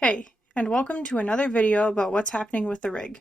Hey, and welcome to another video about what's happening with the rig.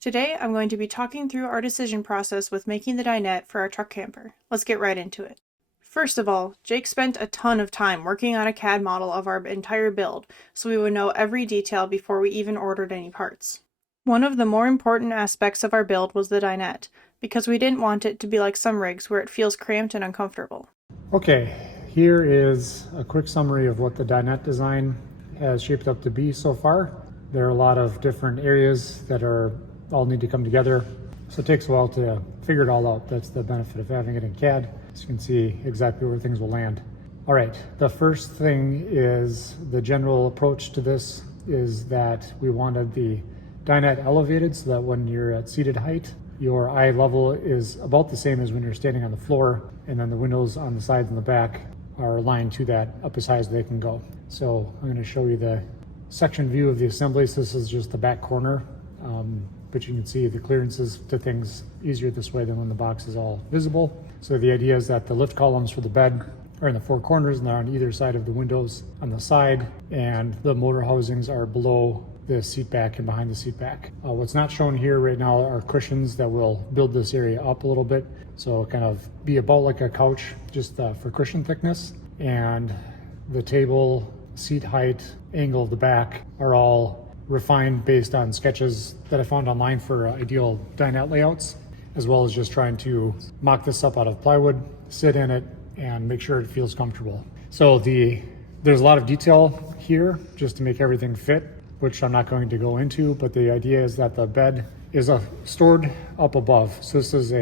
Today I'm going to be talking through our decision process with making the dinette for our truck camper. Let's get right into it. First of all, Jake spent a ton of time working on a CAD model of our entire build, so we would know every detail before we even ordered any parts. One of the more important aspects of our build was the dinette, because we didn't want it to be like some rigs where it feels cramped and uncomfortable. Okay, here is a quick summary of what the dinette design has shaped up to be so far. There are a lot of different areas that all need to come together, so it takes a while to figure it all out. That's the benefit of having it in CAD, so you can see exactly where things will land. All right, the first thing is the general approach to this is that we wanted the dinette elevated so that when you're at seated height, your eye level is about the same as when you're standing on the floor, and then the windows on the sides and the back are aligned to that up as high as they can go. So I'm going to show you the section view of the assembly. So this is just the back corner, but you can see the clearances to things easier this way than when the box is all visible. So the idea is that the lift columns for the bed are in the four corners and they're on either side of the windows on the side, and the motor housings are below the seat back and behind the seat back. What's not shown here right now are cushions that will build this area up a little bit, so kind of be about like a couch, just for cushion thickness. And the table, seat height, angle of the back are all refined based on sketches that I found online for ideal dinette layouts, as well as just trying to mock this up out of plywood, sit in it, and make sure it feels comfortable. So there's a lot of detail here just to make everything fit, which I'm not going to go into, but the idea is that the bed is stored up above. So this is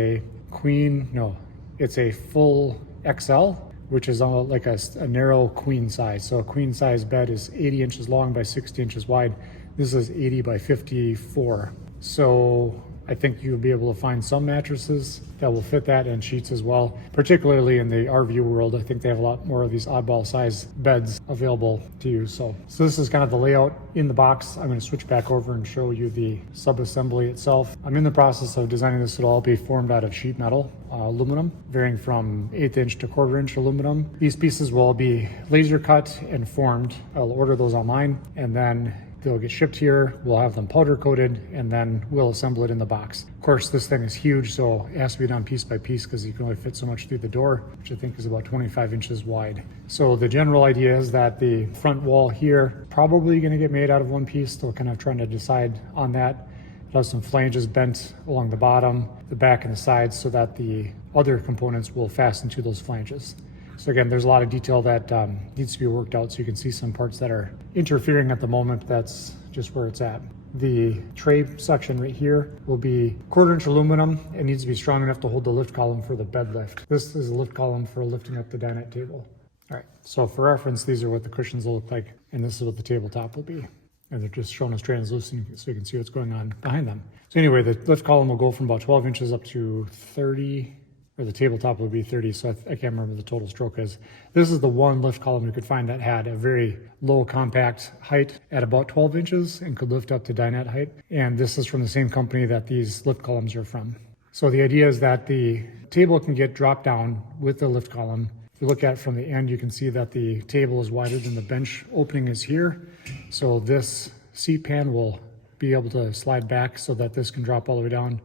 it's a full XL, which is like a narrow queen size. So a queen size bed is 80 inches long by 60 inches wide. This is 80 by 54. So I think you'll be able to find some mattresses that will fit that, and sheets as well. Particularly in the RV world, I think they have a lot more of these oddball size beds available to you. So this is kind of the layout in the box. I'm going to switch back over and show you the sub-assembly itself. I'm in the process of designing this to all be formed out of sheet metal, aluminum, varying from 1/8 inch to 1/4 inch aluminum. These pieces will all be laser cut and formed. I'll order those online, and then they'll get shipped here, we'll have them powder coated, and then we'll assemble it in the box. Of course, this thing is huge, so it has to be done piece by piece because you can only fit so much through the door, which I think is about 25 inches wide. So the general idea is that the front wall here, probably gonna get made out of one piece, still kind of trying to decide on that. It has some flanges bent along the bottom, the back, and the sides so that the other components will fasten to those flanges. So again, there's a lot of detail that needs to be worked out, so you can see some parts that are interfering at the moment. That's just where it's at. The tray section right here will be 1/4 inch aluminum. It needs to be strong enough to hold the lift column for the bed lift. This is a lift column for lifting up the dinette table. All right, so for reference, these are what the cushions will look like, and this is what the tabletop will be. And they're just shown as translucent so you can see what's going on behind them. So anyway, the lift column will go from about 12 inches up to 30, or the tabletop would be 30, so I can't remember the total stroke is. This is the one lift column you could find that had a very low compact height at about 12 inches and could lift up to dinette height. And this is from the same company that these lift columns are from. So the idea is that the table can get dropped down with the lift column. If you look at it from the end, you can see that the table is wider than the bench opening is here. So this seat pan will be able to slide back so that this can drop all the way down,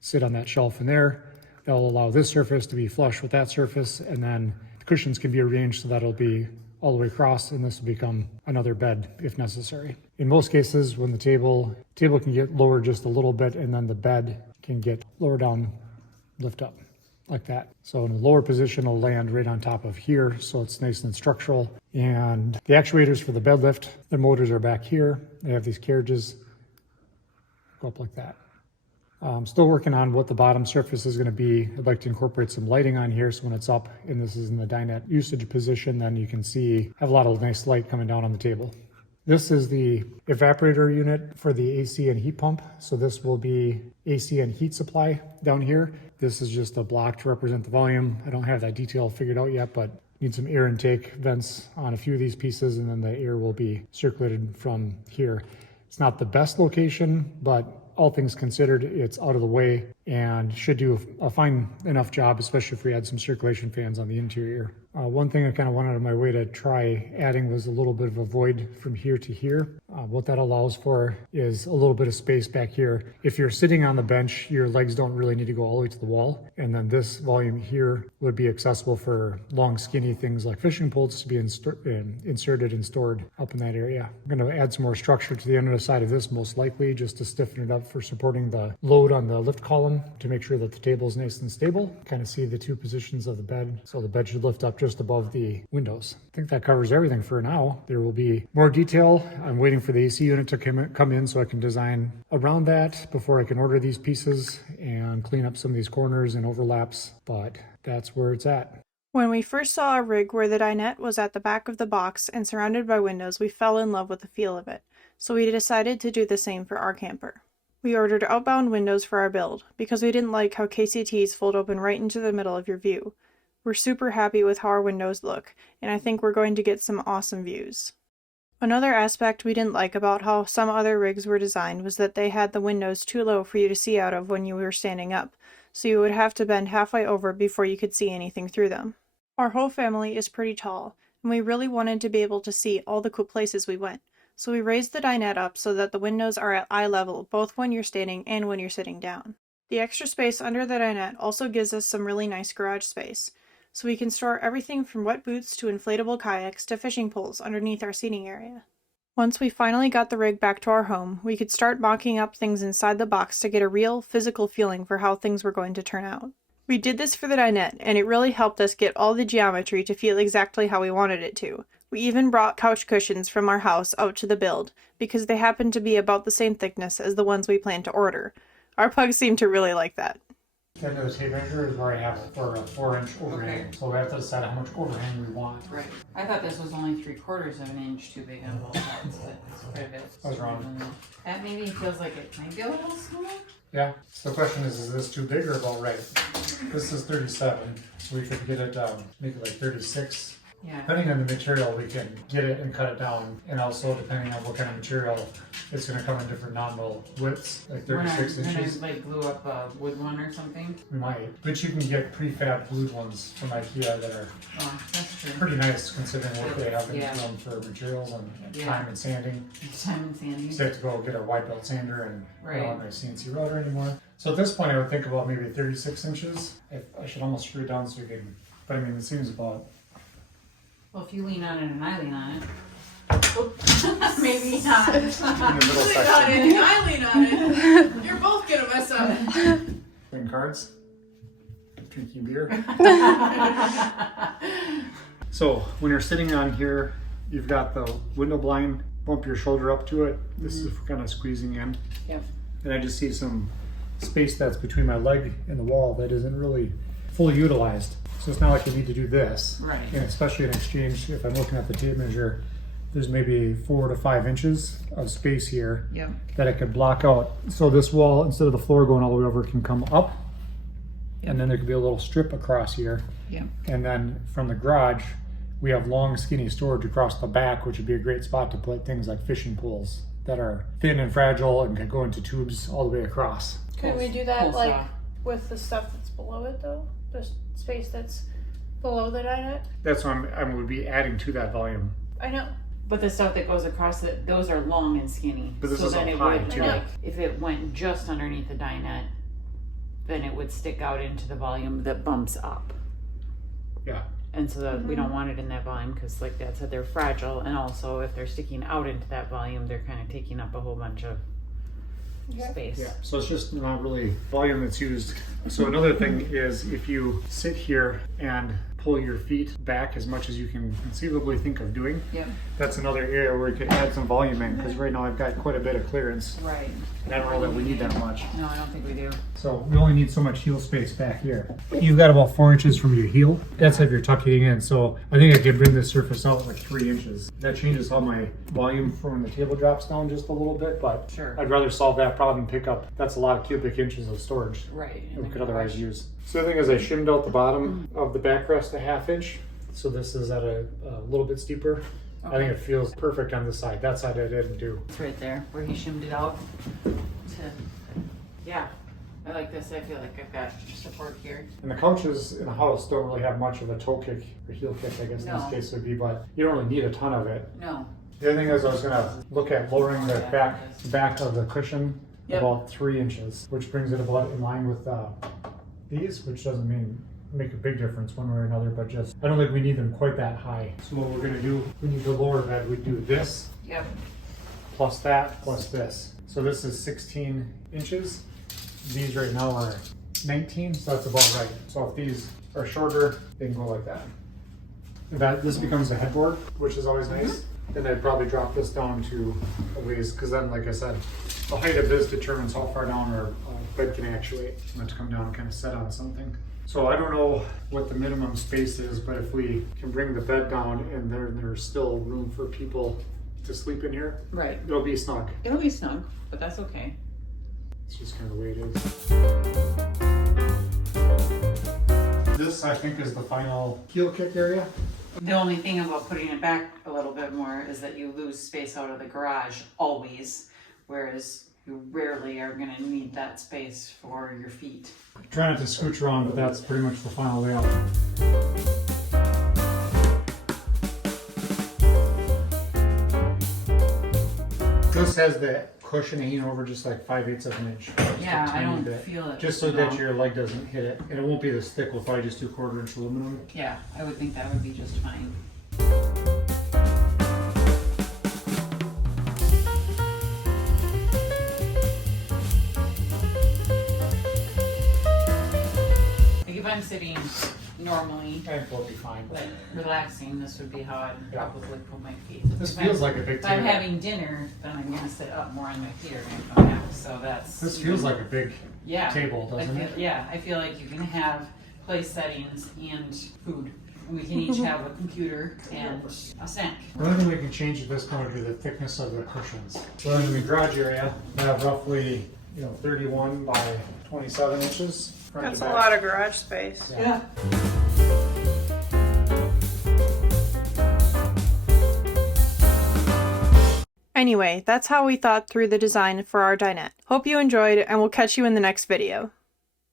sit on that shelf in there. That'll allow this surface to be flush with that surface, and then the cushions can be arranged so that it'll be all the way across, and this will become another bed if necessary. In most cases, when the table can get lower just a little bit, and then the bed can get lower down, lift up like that. So in a lower position, it'll land right on top of here, so it's nice and structural. And the actuators for the bed lift, the motors are back here. They have these carriages go up like that. I'm still working on what the bottom surface is going to be. I'd like to incorporate some lighting on here so when it's up and this is in the dinette usage position, then you can have a lot of nice light coming down on the table. This is the evaporator unit for the AC and heat pump. So this will be AC and heat supply down here. This is just a block to represent the volume. I don't have that detail figured out yet, but need some air intake vents on a few of these pieces, and then the air will be circulated from here. It's not the best location, but all things considered, it's out of the way and should do a fine enough job, especially if we had some circulation fans on the interior. One thing I kind of went out of my way to try adding was a little bit of a void from here to here. What that allows for is a little bit of space back here. If you're sitting on the bench, your legs don't really need to go all the way to the wall. And then this volume here would be accessible for long, skinny things like fishing poles to be inserted and stored up in that area. I'm going to add some more structure to the under side of this, most likely, just to stiffen it up for supporting the load on the lift column to make sure that the table is nice and stable. Kind of see the two positions of the bed. So the bed should lift up just above the windows. I think that covers everything for now. There will be more detail. I'm waiting for the AC unit to come in so I can design around that before I can order these pieces and clean up some of these corners and overlaps, but that's where it's at. When we first saw a rig where the dinette was at the back of the box and surrounded by windows, we fell in love with the feel of it, so we decided to do the same for our camper. We ordered outbound windows for our build because we didn't like how KCTs fold open right into the middle of your view. We're super happy with how our windows look, and I think we're going to get some awesome views. Another aspect we didn't like about how some other rigs were designed was that they had the windows too low for you to see out of when you were standing up, so you would have to bend halfway over before you could see anything through them. Our whole family is pretty tall, and we really wanted to be able to see all the cool places we went, so we raised the dinette up so that the windows are at eye level both when you're standing and when you're sitting down. The extra space under the dinette also gives us some really nice garage space, so we can store everything from wet boots to inflatable kayaks to fishing poles underneath our seating area. Once we finally got the rig back to our home, we could start mocking up things inside the box to get a real, physical feeling for how things were going to turn out. We did this for the dinette, and it really helped us get all the geometry to feel exactly how we wanted it to. We even brought couch cushions from our house out to the build, because they happened to be about the same thickness as the ones we planned to order. Our pugs seemed to really like that. Then the tape measure is where I have it for a 4-inch overhang. Okay. So we have to decide how much overhang we want. Right. I thought this was only 3/4 of an inch too big on both sides, but it's quite a bit. I was wrong. That maybe feels like it might be a little small. Yeah. So the question is this too big or about right? This is 37, so we could get it, make it like 36. Yeah. Depending on the material, we can get it and cut it down, and also depending on what kind of material, it's going to come in different nominal widths, like 36 inches. We're gonna like glue up a wood one or something. We might, but you can get prefab glued ones from IKEA that are that's true. pretty nice considering what they have in them for materials and time and sanding. Time and sanding. So you have to go get a wide belt sander and right. not a CNC router anymore. So at this point, I would think about maybe 36 inches. I should almost screw it down so you can, but I mean, it seems about. Well, if you lean on it and I lean on it. Maybe not. In the middle section. I lean on it. You're both gonna mess up. Playing cards, drinking beer. So when you're sitting on here, you've got the window blind. Bump your shoulder up to it. This is kind of squeezing in. Yep. And I just see some space that's between my leg and the wall that isn't really fully utilized. So it's not like you need to do this. Right. And especially in exchange, if I'm looking at the tape measure, there's maybe 4 to 5 inches of space here that I could block out. So this wall, instead of the floor going all the way over, can come up. And then there could be a little strip across here. Yeah. And then from the garage, we have long, skinny storage across the back, which would be a great spot to put things like fishing poles that are thin and fragile and can go into tubes all the way across. Could we do that with the stuff that's below it though? The space that's below the dinette? That's what I would be adding to that volume. I know. But the stuff that goes across it, those are long and skinny. But this so is then it high would, too. like, if it went just underneath the dinette, then it would stick out into the volume that bumps up. Yeah. And so that we don't want it in that volume because, like Dad said, they're fragile. And also, if they're sticking out into that volume, they're kind of taking up a whole bunch of space. Yeah, so it's just not really volume that's used. So another thing is if you sit here and pull your feet back as much as you can conceivably think of doing, that's another area where you could add some volume in, because right now I've got quite a bit of clearance. Right. And I don't know that we need that much. No, I don't think we do. So we only need so much heel space back here. You've got about 4 inches from your heel. That's if you're tucking in. So I think I could bring this surface out like 3 inches. That changes how my volume from when the table drops down just a little bit, but I'd rather solve that problem and pick up. That's a lot of cubic inches of storage that we could otherwise use. So the thing is, I shimmed out the bottom of the backrest a 1/2 inch. So this is at a little bit steeper. I think it feels perfect on this side. That side I didn't do. It's right there where he shimmed it out. Yeah. I like this. I feel like I've got support here. And the couches in the house don't really have much of a toe kick or heel kick, I guess in this case would be, but you don't really need a ton of it. No. The other thing is I was gonna look at lowering the back of the cushion about 3 inches, which brings it about in line with these, which doesn't make a big difference one way or another, but just, I don't think we need them quite that high. So what we're gonna do, we need the lower bed, we do this, plus that, plus this. So this is 16 inches. These right now are 19, so that's about right. So if these are shorter, they can go like that. This becomes a headboard, which is always nice. And I'd probably drop this down to a ways, because then, like I said, the height of this determines how far down our bed can actuate. And to come down and kind of set on something. So I don't know what the minimum space is, but if we can bring the bed down and there's still room for people to sleep in here, Right. it'll be snug. It'll be snug, but that's okay. It's just kind of the way it is. This, I think, is the final heel kick area. The only thing about putting it back a little bit more is that you lose space out of the garage always, whereas you rarely are going to need that space for your feet. Try not to scooch around, but that's pretty much the final layout. This has the cushion hanging over just like 5/8 of an inch. Yeah, I don't feel it. Just so that your leg doesn't hit it. And it won't be this thick, we'll probably just do 1/4 inch aluminum. Yeah, I would think that would be just fine. Like if I'm sitting normally, I think we'll be fine. like relaxing, this would be how I'd probably put my feet. This feels like a big If I'm table. having dinner, then I'm gonna sit up more and my feet are gonna come down, so that's. This feels like a big table, doesn't it? Yeah, I feel like you can have place settings and food. And we can each have a computer and a snack. The only thing we can change at this point would be the thickness of the cushions. So in the garage area, we have roughly 31 by 27 inches. Front That's to a back. lot of garage space. Yeah. Anyway, that's how we thought through the design for our dinette. Hope you enjoyed, and we'll catch you in the next video.